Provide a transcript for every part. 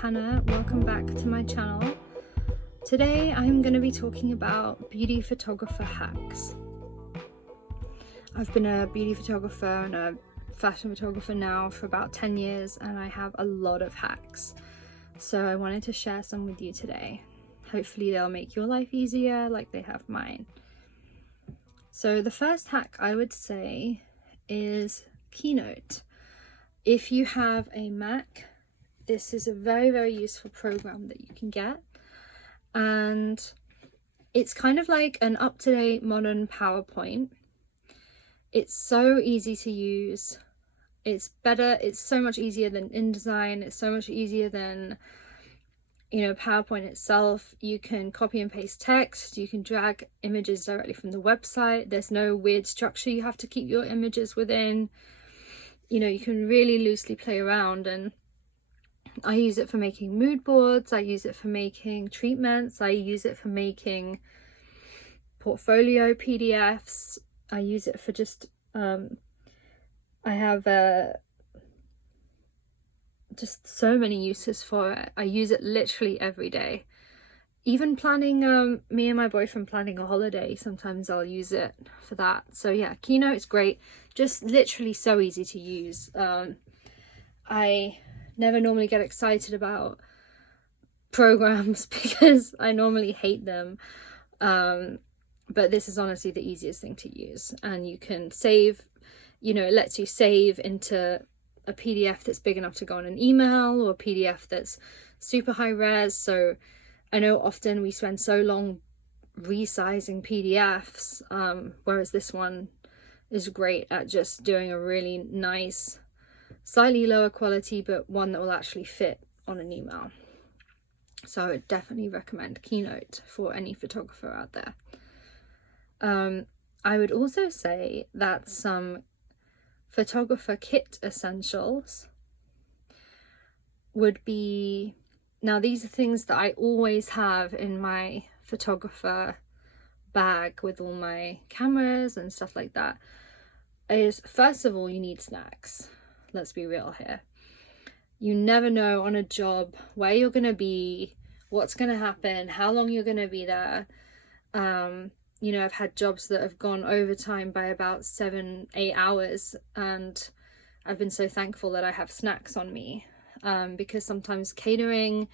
Hannah. Welcome back to my channel. Today I'm going to be talking about beauty photographer hacks. I've been a beauty photographer and a fashion photographer now for about 10 years and I have a lot of hacks. So I wanted to share some with you today. Hopefully they'll make your life easier like they have mine. So the first hack I would say is Keynote. If you have a Mac, this is a very useful program that you can get, and it's kind of like an up-to-date modern PowerPoint. It's so easy to use. It's so much easier than InDesign. It's so much easier than, PowerPoint itself. You can copy and paste text. You can drag images directly from the website. There's no weird structure you have to keep your images within. You can really loosely play around, and I use it for making mood boards. I use it for making treatments. I use it for making portfolio PDFs. I use it for just I have just so many uses for it. I use it literally every day. Even planning me and my boyfriend planning a holiday, sometimes I'll use it for that. So yeah, Keynote's great. Just literally so easy to use. I never normally get excited about programs because I normally hate them. But this is honestly the easiest thing to use, and you can save, it lets you save into a PDF that's big enough to go on an email, or a PDF that's super high res. So I know often we spend so long resizing PDFs, whereas this one is great at just doing a really nice, slightly lower quality, but one that will actually fit on an email. So I would definitely recommend Keynote for any photographer out there. I would also say that some photographer kit essentials would be, now these are things that I always have in my photographer bag with all my cameras and stuff like that, is first of all, you need snacks. Let's be real here. You never know on a job where you're going to be, what's going to happen, how long you're going to be there. I've had jobs that have gone overtime by about 7-8 hours, and I've been so thankful that I have snacks on me, because sometimes catering,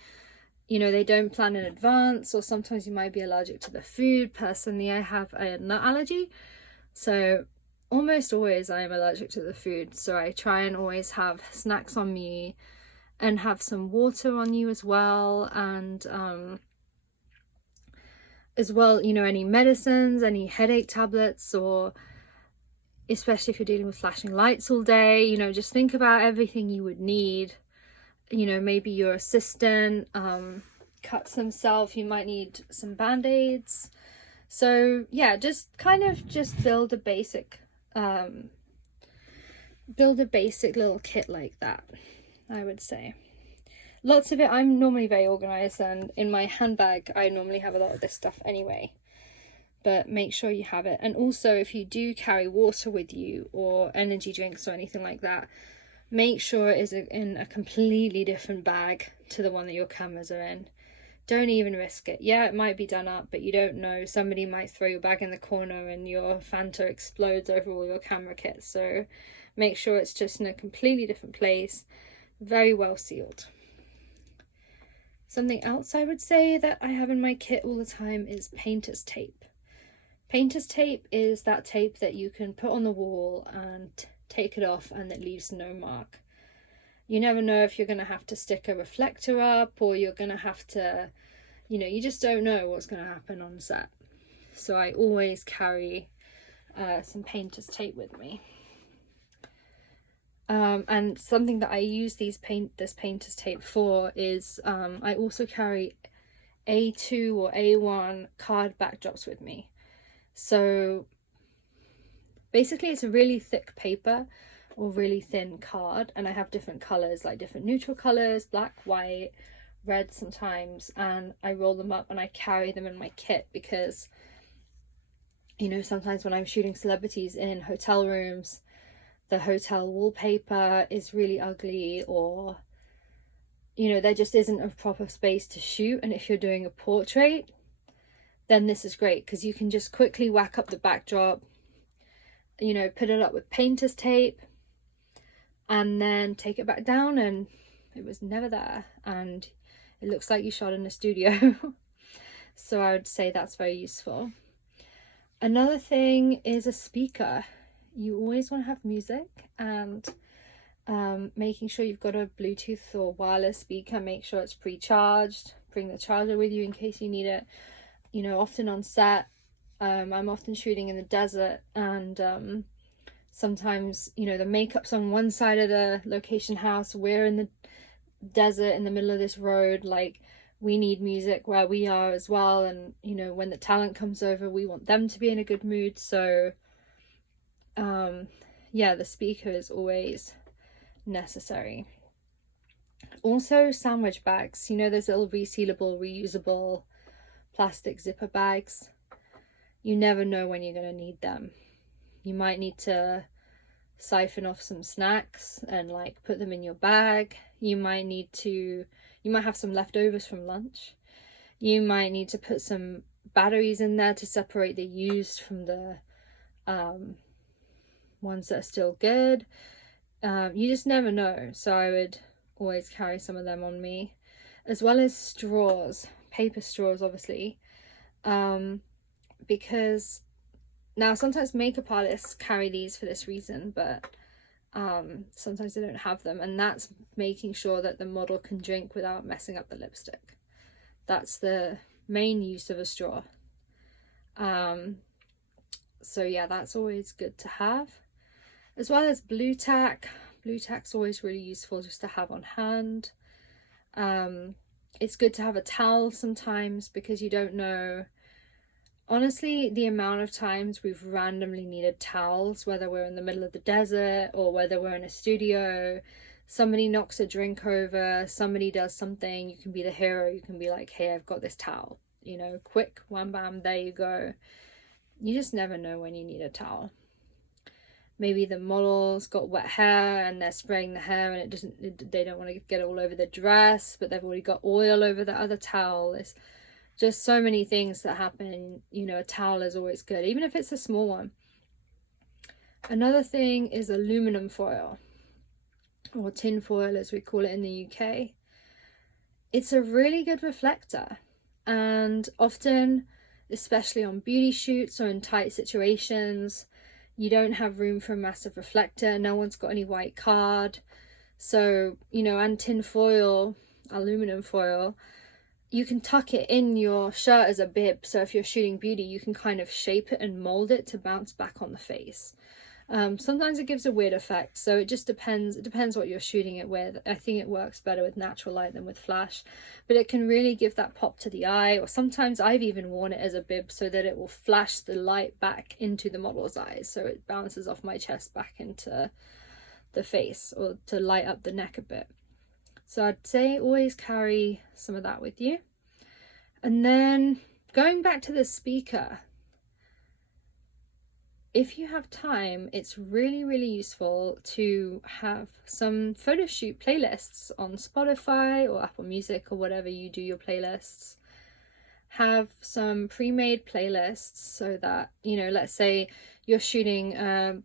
they don't plan in advance, or sometimes you might be allergic to the food. Personally, I have a nut allergy, so almost always I am allergic to the food, so I try and always have snacks on me and have some water on you as well, and as well, any medicines, any headache tablets, or especially if you're dealing with flashing lights all day, just think about everything you would need. Maybe your assistant cuts himself, you might need some band-aids. So yeah, just build a basic little kit like that, I would say. Lots of it, I'm normally very organized, and in my handbag I normally have a lot of this stuff anyway, but make sure you have it. And also, if you do carry water with you or energy drinks or anything like that, make sure it is in a completely different bag to the one that your cameras are in. Don't even risk it. Yeah, it might be done up, but you don't know. Somebody might throw your bag in the corner and your Fanta explodes over all your camera kits. So make sure it's just in a completely different place, very well sealed. Something else I would say that I have in my kit all the time is painter's tape. Painter's tape is that tape that you can put on the wall and take it off and it leaves no mark. You never know if you're going to have to stick a reflector up, or you're going to have to, you just don't know what's going to happen on set. So I always carry some painter's tape with me. And something that I use this painter's tape for is I also carry A2 or A1 card backdrops with me. So basically it's a really thick paper or really thin card, and I have different colors, like different neutral colors, black, white, red sometimes, and I roll them up and I carry them in my kit because, sometimes when I'm shooting celebrities in hotel rooms, the hotel wallpaper is really ugly, or you know, there just isn't a proper space to shoot. And if you're doing a portrait, then this is great because you can just quickly whack up the backdrop, you know, put it up with painter's tape, and then take it back down and it was never there, and it looks like you shot in a studio. So I would say that's very useful. Another thing is a speaker. You always want to have music, and making sure you've got a Bluetooth or wireless speaker. Make sure it's pre-charged. Bring the charger with you in case you need it. You know, often on set, I'm often shooting in the desert, and sometimes, you know, the makeup's on one side of the location house, we're in the desert in the middle of this road, like we need music where we are as well. And you know, when the talent comes over, we want them to be in a good mood. So yeah, the speaker is always necessary. Also, sandwich bags, you know, those little resealable, reusable plastic zipper bags. You never know when you're going to need them. You might need to siphon off some snacks and like put them in your bag. You might have some leftovers from lunch. You might need to put some batteries in there to separate the used from the ones that are still good. You just never know. So I would always carry some of them on me, as well as straws, paper straws, obviously, because now sometimes makeup artists carry these for this reason, but sometimes they don't have them, and that's making sure that the model can drink without messing up the lipstick. That's the main use of a straw. So yeah, that's always good to have, as well as blue tack. Blue tack's always really useful just to have on hand. It's good to have a towel sometimes, because you don't know, honestly, the amount of times we've randomly needed towels, whether we're in the middle of the desert or whether we're in a studio. Somebody knocks a drink over, somebody does something, you can be the hero. You can be like, hey, I've got this towel, you know, quick, wham bam, there you go. You just never know when you need a towel. Maybe the model's got wet hair and they're spraying the hair and they don't want to get it all over the dress, but they've already got oil over the other towel. It's just so many things that happen. You know, a towel is always good, even if it's a small one. Another thing is aluminum foil, or tin foil as we call it in the UK. It's a really good reflector, and often, especially on beauty shoots or in tight situations, you don't have room for a massive reflector. No one's got any white card. So, you know, and tin foil, aluminum foil, you can tuck it in your shirt as a bib. So if you're shooting beauty, you can kind of shape it and mold it to bounce back on the face. Sometimes it gives a weird effect, so it just depends. It depends what you're shooting it with. I think it works better with natural light than with flash, but it can really give that pop to the eye. Or sometimes I've even worn it as a bib so that it will flash the light back into the model's eyes, so it bounces off my chest back into the face, or to light up the neck a bit. So I'd say always carry some of that with you. And then going back to the speaker, if you have time, it's really, really useful to have some photo shoot playlists on Spotify or Apple Music or whatever you do your playlists. Have some pre-made playlists so that, you know, let's say you're shooting a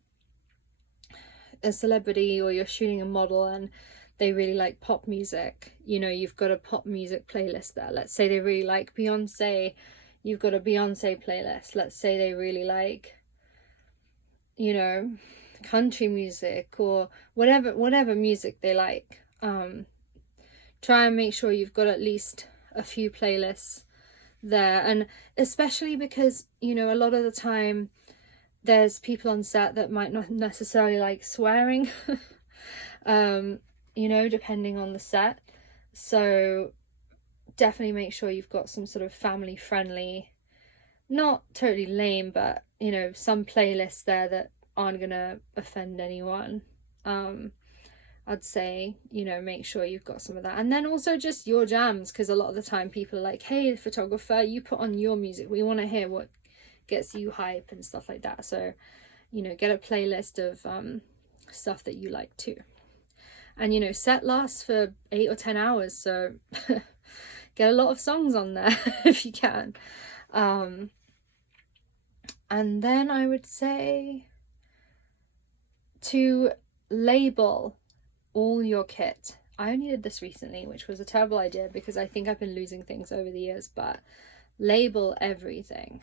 celebrity or you're shooting a model and they really like pop music. You know, you've got a pop music playlist there. Let's say they really like Beyonce, you've got a Beyonce playlist. Let's say they really like, you know, country music or whatever music they like. Try and make sure you've got at least a few playlists there. And especially because, you know, a lot of the time there's people on set that might not necessarily like swearing, you know, depending on the set. So definitely make sure you've got some sort of family friendly, not totally lame, but, you know, some playlists there that aren't gonna offend anyone. I'd say, you know, make sure you've got some of that. And then also just your jams, because a lot of the time people are like, hey, photographer, you put on your music, we want to hear what gets you hype and stuff like that. So, you know, get a playlist of stuff that you like too. And you know, set lasts for 8 or 10 hours, so get a lot of songs on there if you can. And then I would say to label all your kit. I only did this recently, which was a terrible idea because I think I've been losing things over the years, but label everything.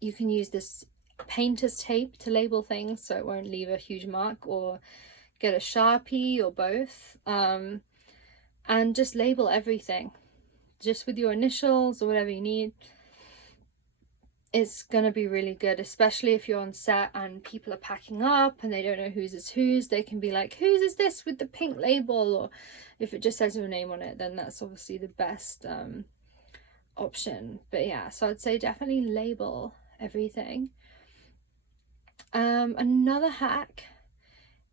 You can use this painter's tape to label things so it won't leave a huge mark, or get a Sharpie or both, and just label everything just with your initials or whatever you need. It's gonna be really good, especially if you're on set and people are packing up and they don't know whose is whose. They can be like, whose is this with the pink label? Or if it just says your name on it, then that's obviously the best option. But yeah, so I'd say definitely label everything. Another hack,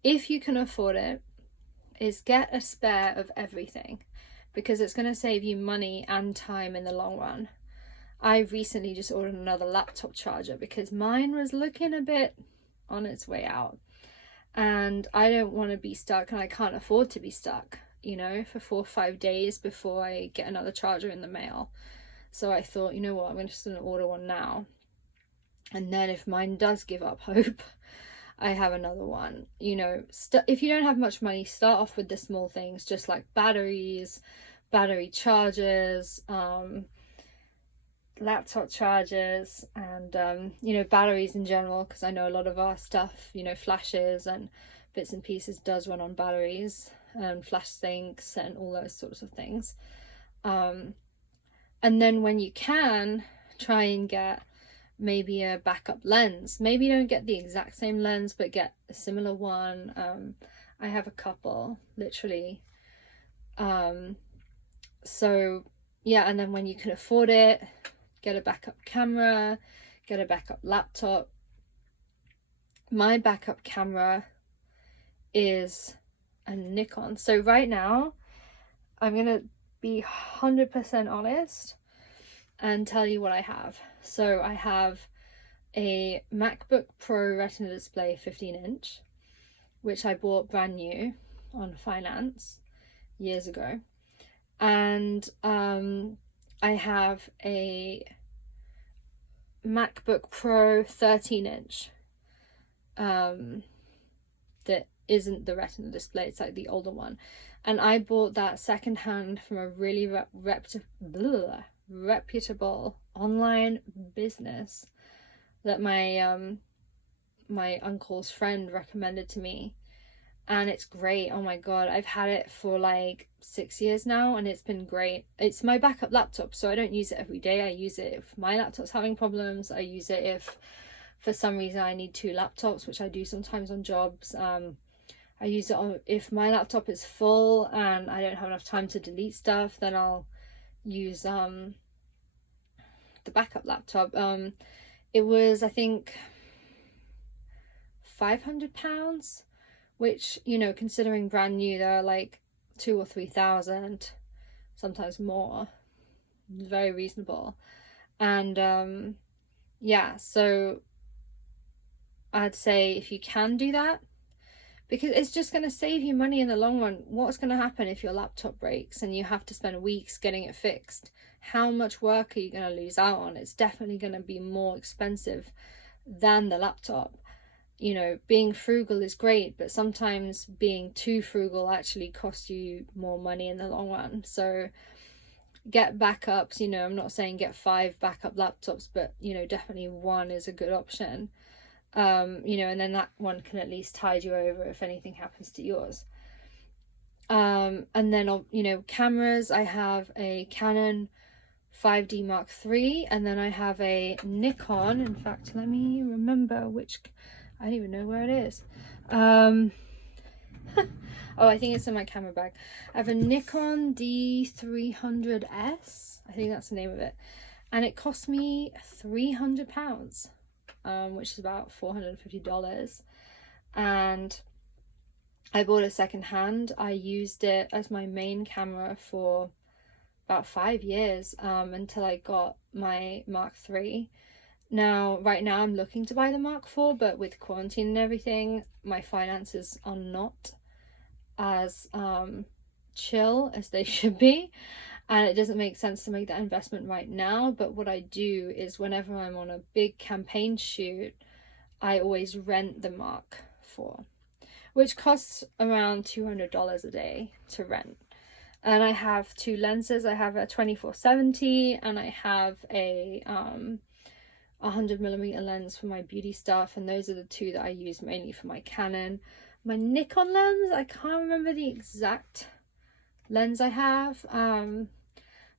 if you can afford it, is get a spare of everything, because it's going to save you money and time in the long run. I recently just ordered another laptop charger because mine was looking a bit on its way out, and I don't want to be stuck, and I can't afford to be stuck, you know, for 4 or 5 days before I get another charger in the mail. So I thought, you know what, I'm just going to order one now, and then if mine does give up hope, I have another one. You know, if you don't have much money, start off with the small things, just like batteries, battery chargers, laptop chargers, and you know, batteries in general, because I know a lot of our stuff, you know, flashes and bits and pieces does run on batteries, and flash sinks and all those sorts of things. And then when you can, try and get maybe a backup lens. Maybe don't get the exact same lens, but get a similar one. I have a couple, literally. So yeah, and then when you can afford it, get a backup camera, get a backup laptop. My backup camera is a Nikon. So right now, I'm gonna be 100% honest and tell you what I have. So I have a MacBook Pro Retina display 15-inch, which I bought brand new on finance years ago. And I have a MacBook Pro 13-inch that isn't the Retina display, it's like the older one. And I bought that secondhand from a really reputable online business that my my uncle's friend recommended to me, and it's great. Oh my god, I've had it for like 6 years now, and it's been great. It's my backup laptop, so I don't use it every day. I use it if my laptop's having problems. I use it if for some reason I need 2 laptops, which I do sometimes on jobs. I use it on, if my laptop is full and I don't have enough time to delete stuff, then I'll use the backup laptop. It was, I think, £500, which, you know, considering brand new, they're like 2,000 or 3,000, sometimes more. Very reasonable. And yeah, so I'd say if you can do that, because it's just going to save you money in the long run. What's going to happen if your laptop breaks and you have to spend weeks getting it fixed? How much work are you going to lose out on? It's definitely going to be more expensive than the laptop. You know, being frugal is great, but sometimes being too frugal actually costs you more money in the long run. So get backups. You know, I'm not saying get 5 backup laptops, but, you know, definitely 1 is a good option. You know, and then that one can at least tide you over if anything happens to yours. And then, you know, cameras, I have a Canon 5D Mark III, and then I have a Nikon. In fact, let me remember which, I don't even know where it is. Oh, I think it's in my camera bag. I have a Nikon D300S, I think that's the name of it, and it cost me £300. Which is about $450, and I bought it secondhand. I used it as my main camera for about 5 years, until I got my Mark III. Now, right now I'm looking to buy the Mark IV, but with quarantine and everything, my finances are not as chill as they should be, and it doesn't make sense to make that investment right now. But what I do is whenever I'm on a big campaign shoot, I always rent the Mark IV, which costs around $200 a day to rent. And I have two lenses. I have a 24-70 and I have a 100mm lens for my beauty stuff, and those are the two that I use mainly for my Canon. My Nikon lens, I can't remember the exact lens I have,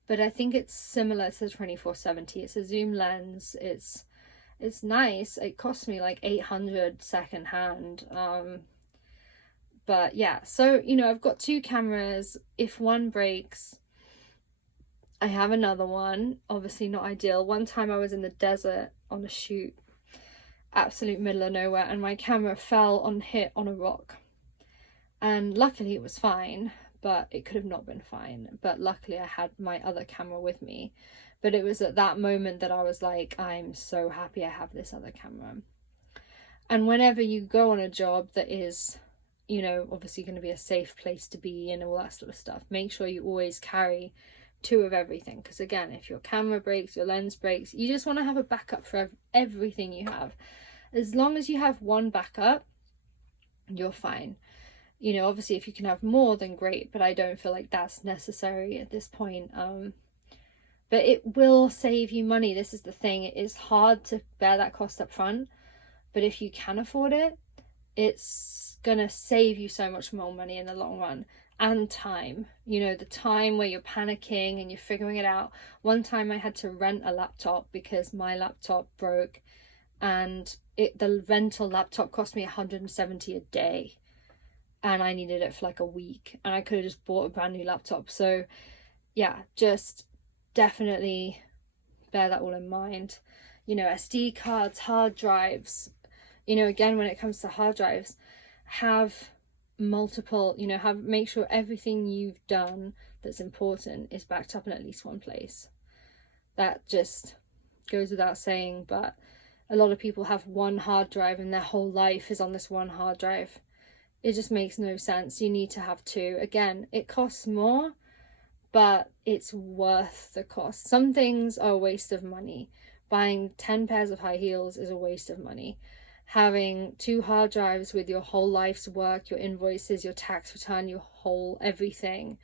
but I think it's similar to the 24-70. It's a zoom lens. It's nice. It cost me like $800 secondhand. But yeah, so you know, I've got two cameras. If one breaks, I have another one. Obviously not ideal. One time I was in the desert on a shoot, absolute middle of nowhere, and my camera hit on a rock, and luckily it was fine, but it could have not been fine. But luckily I had my other camera with me. But it was at that moment that I was like, I'm so happy I have this other camera. And whenever you go on a job that is, you know, obviously going to be a safe place to be and all that sort of stuff, make sure you always carry two of everything. Because again, if your camera breaks, your lens breaks, you just want to have a backup for everything you have. As long as you have one backup, you're fine. You know, obviously if you can have more, then great, but I don't feel like that's necessary at this point. But it will save you money. This is the thing. It is hard to bear that cost up front, but if you can afford it, it's gonna save you so much more money in the long run, and time. You know, the time where you're panicking and you're figuring it out. One time I had to rent a laptop because my laptop broke, and the rental laptop cost me $170 a day, and I needed it for like a week, and I could have just bought a brand new laptop. So yeah, just definitely bear that all in mind. You know, SD cards, hard drives, you know, again, when it comes to hard drives, have multiple, you know, make sure everything you've done that's important is backed up in at least one place. That just goes without saying, but a lot of people have one hard drive and their whole life is on this one hard drive. It just makes no sense. You need to have two. Again, it costs more, but it's worth the cost. Some things are a waste of money. Buying 10 pairs of high heels is a waste of money. Having two hard drives with your whole life's work, your invoices, your tax return, your whole everything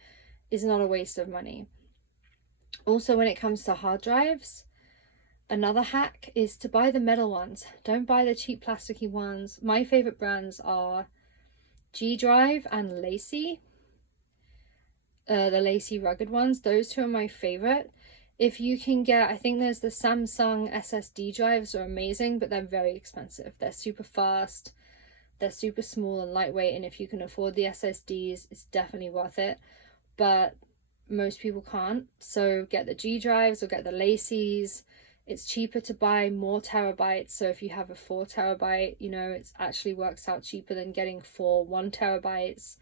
is not a waste of money. Also, when it comes to hard drives, another hack is to buy the metal ones. Don't buy the cheap plasticky ones. My favorite brands are G Drive and Lacy. The Lacy rugged ones, those two are my favorite. If you can get, I think there's the Samsung SSD drives are amazing, but they're very expensive. They're super fast, they're super small and lightweight, and if you can afford the SSDs, it's definitely worth it. But most people can't, so get the G drives or get the Lacy's. It's cheaper to buy more terabytes, so if you have a 4 terabyte, you know, it actually works out cheaper than getting 4 1 terabytes.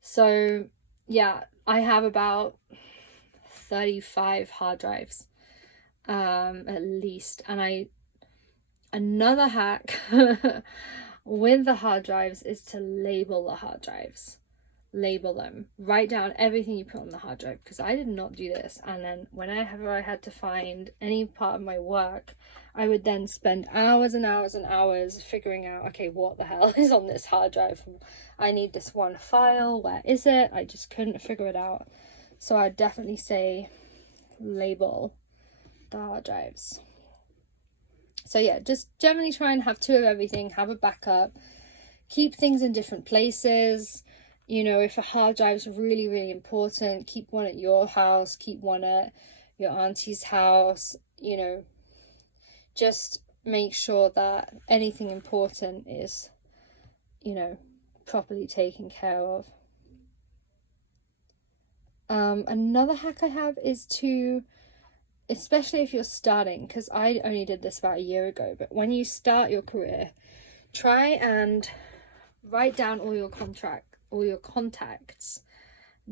So yeah, I have about 35 hard drives at least. And another hack with the hard drives is to label the hard drives. Label them, write down everything you put on the hard drive, because I did not do this. And then whenever I had to find any part of my work, I would then spend hours and hours and hours figuring out, okay, what the hell is on this hard drive? I need this one file, where is it? I just couldn't figure it out. So I'd definitely say label the hard drives. So yeah, just generally try and have two of everything, have a backup, keep things in different places. You know, if a hard drive is really, really important, keep one at your house, keep one at your auntie's house. You know, just make sure that anything important is, you know, properly taken care of. Another hack I have is to, especially if you're starting, because I only did this about a year ago, but when you start your career, try and write down all your contacts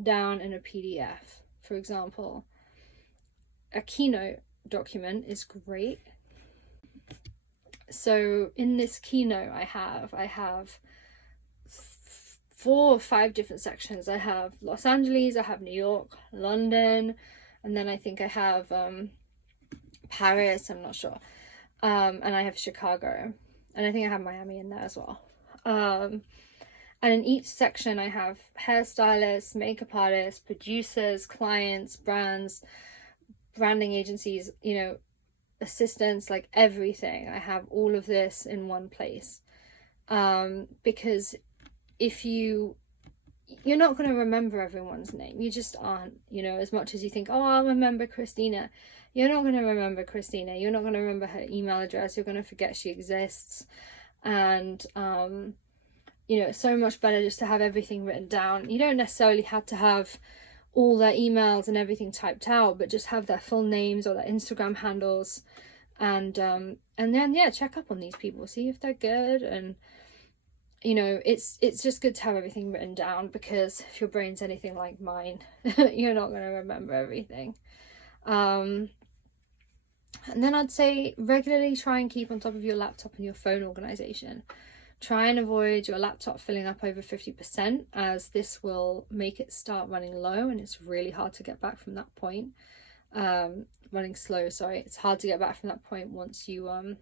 down in a PDF. For example, a keynote document is great. So in this keynote I have 4 or 5 different sections. I have Los Angeles, I have New York, London, and then I think I have Paris, I'm not sure, and I have Chicago, and I think I have Miami in there as well. And in each section I have hairstylists, makeup artists, producers, clients, brands, branding agencies, you know, assistants, like everything. I have all of this in one place, because if you're not going to remember everyone's name. You just aren't, you know, as much as you think, oh, I'll remember Christina. You're not going to remember Christina. You're not going to remember her email address. You're going to forget she exists. And you know, it's so much better just to have everything written down. You don't necessarily have to have all their emails and everything typed out, but just have their full names or their Instagram handles, and then yeah, check up on these people, see if they're good. And you know, it's just good to have everything written down, because if your brain's anything like mine, you're not going to remember everything. And then I'd say regularly try and keep on top of your laptop and your phone organization. Try and avoid your laptop filling up over 50%, as this will make it start running low, and it's really hard to get back from that point. Running slow, sorry. It's hard to get back from that point once you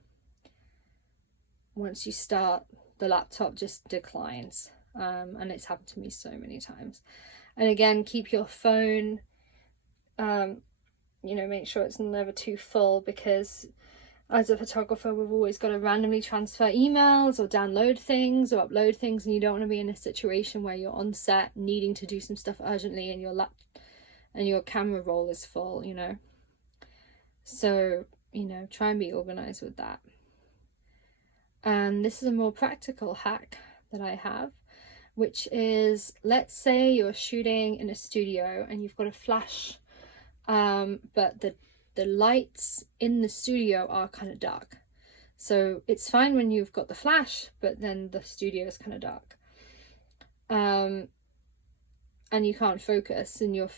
start, the laptop just declines. And it's happened to me so many times. And again, keep your phone, you know, make sure it's never too full, because as a photographer, we've always got to randomly transfer emails or download things or upload things, and you don't want to be in a situation where you're on set needing to do some stuff urgently and your camera roll is full, you know. So, you know, try and be organized with that. And this is a more practical hack that I have, which is, let's say you're shooting in a studio and you've got a flash, but the lights in the studio are kind of dark. So it's fine when you've got the flash, but then the studio is kind of dark. And you can't focus, and your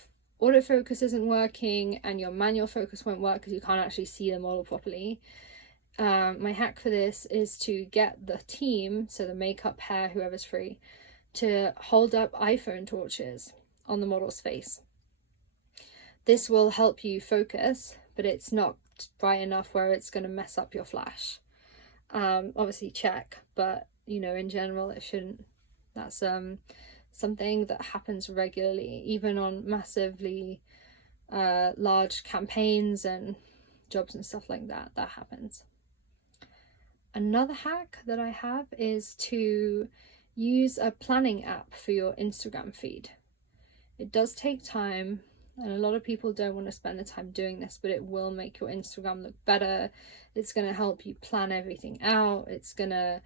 autofocus isn't working, and your manual focus won't work because you can't actually see the model properly. My hack for this is to get the team, so the makeup, hair, whoever's free, to hold up iPhone torches on the model's face. This will help you focus, but it's not bright enough where it's going to mess up your flash. Obviously check, but you know, in general it shouldn't. That's something that happens regularly, even on massively large campaigns and jobs and stuff like that. That happens. Another hack that I have is to use a planning app for your Instagram feed. It does take time, and a lot of people don't want to spend the time doing this, but it will make your Instagram look better. It's going to help you plan everything out. It's going to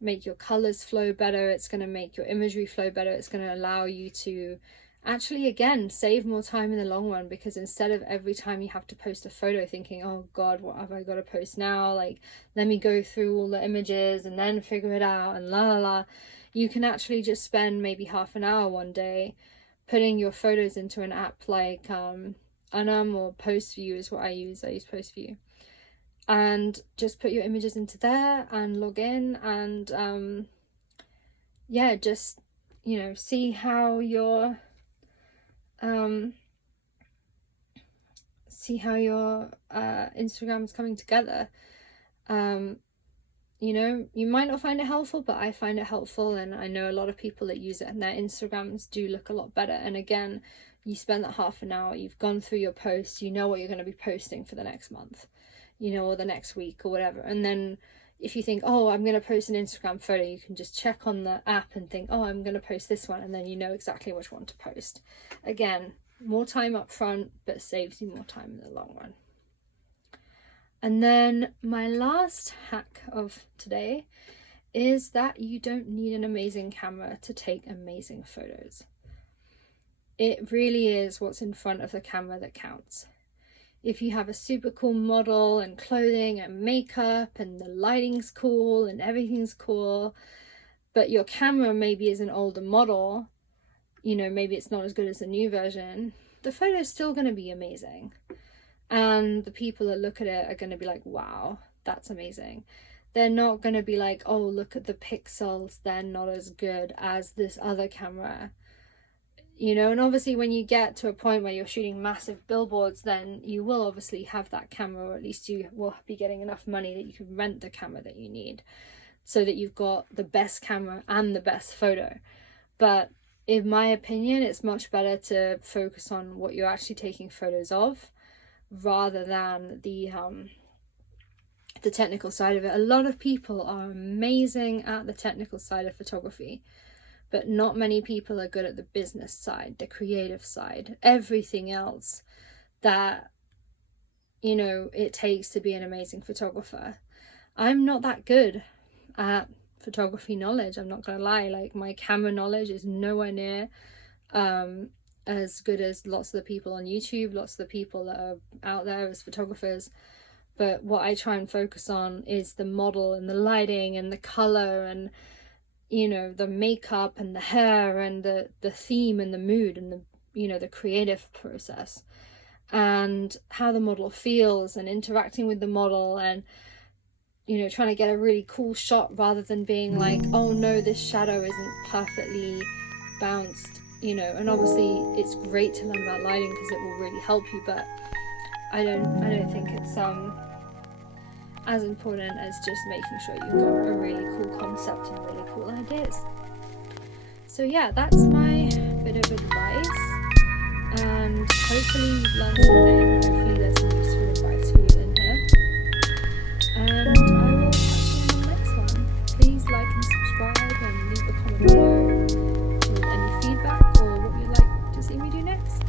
make your colors flow better. It's going to make your imagery flow better. It's going to allow you to actually, again, save more time in the long run, because instead of every time you have to post a photo thinking, oh God, what have I got to post now? Like, let me go through all the images and then figure it out and la la la. You can actually just spend maybe half an hour one day putting your photos into an app like Anam or PostView is what I use. I use PostView. And just put your images into there and log in, and yeah, just, you know, see how your Instagram is coming together. You know, you might not find it helpful, but I find it helpful, and I know a lot of people that use it, and their Instagrams do look a lot better. And again, you spend that half an hour, you've gone through your posts, you know what you're going to be posting for the next month, you know, or the next week or whatever. And then if you think, oh, I'm going to post an Instagram photo, you can just check on the app and think, oh, I'm going to post this one, and then you know exactly which one to post. Again, more time up front, but saves you more time in the long run. And then my last hack of today is that you don't need an amazing camera to take amazing photos. It really is what's in front of the camera that counts. If you have a super cool model and clothing and makeup and the lighting's cool and everything's cool, but your camera maybe is an older model, you know, maybe it's not as good as the new version, the photo's still going to be amazing. And the people that look at it are going to be like, wow, that's amazing. they're not going to be like, oh, look at the pixels, they're not as good as this other camera, you know. And obviously when you get to a point where you're shooting massive billboards, then you will obviously have that camera, or at least you will be getting enough money that you can rent the camera that you need, so that you've got the best camera and the best photo. But in my opinion, it's much better to focus on what you're actually taking photos of, rather than the technical side of it. A lot of people are amazing at the technical side of photography, but not many people are good at the business side, the creative side, everything else that, you know, it takes to be an amazing photographer. I'm not that good at photography knowledge, I'm not gonna lie. Like, my camera knowledge is nowhere near as good as lots of the people on YouTube, lots of the people that are out there as photographers. But what I try and focus on is the model and the lighting and the color and, you know, the makeup and the hair and the theme and the mood and the, you know, the creative process and how the model feels and interacting with the model, and, you know, trying to get a really cool shot rather than being like, oh no, this shadow isn't perfectly bounced, you know. And obviously it's great to learn about lighting because it will really help you, but I don't think it's as important as just making sure you've got a really cool concept and really cool ideas. So yeah, that's my bit of advice, and hopefully you've learned something. Hopefully there's some useful advice for you in here, and I will catch you in the next one. Please like and subscribe and leave a comment below with any feedback or what you'd like to see me do next.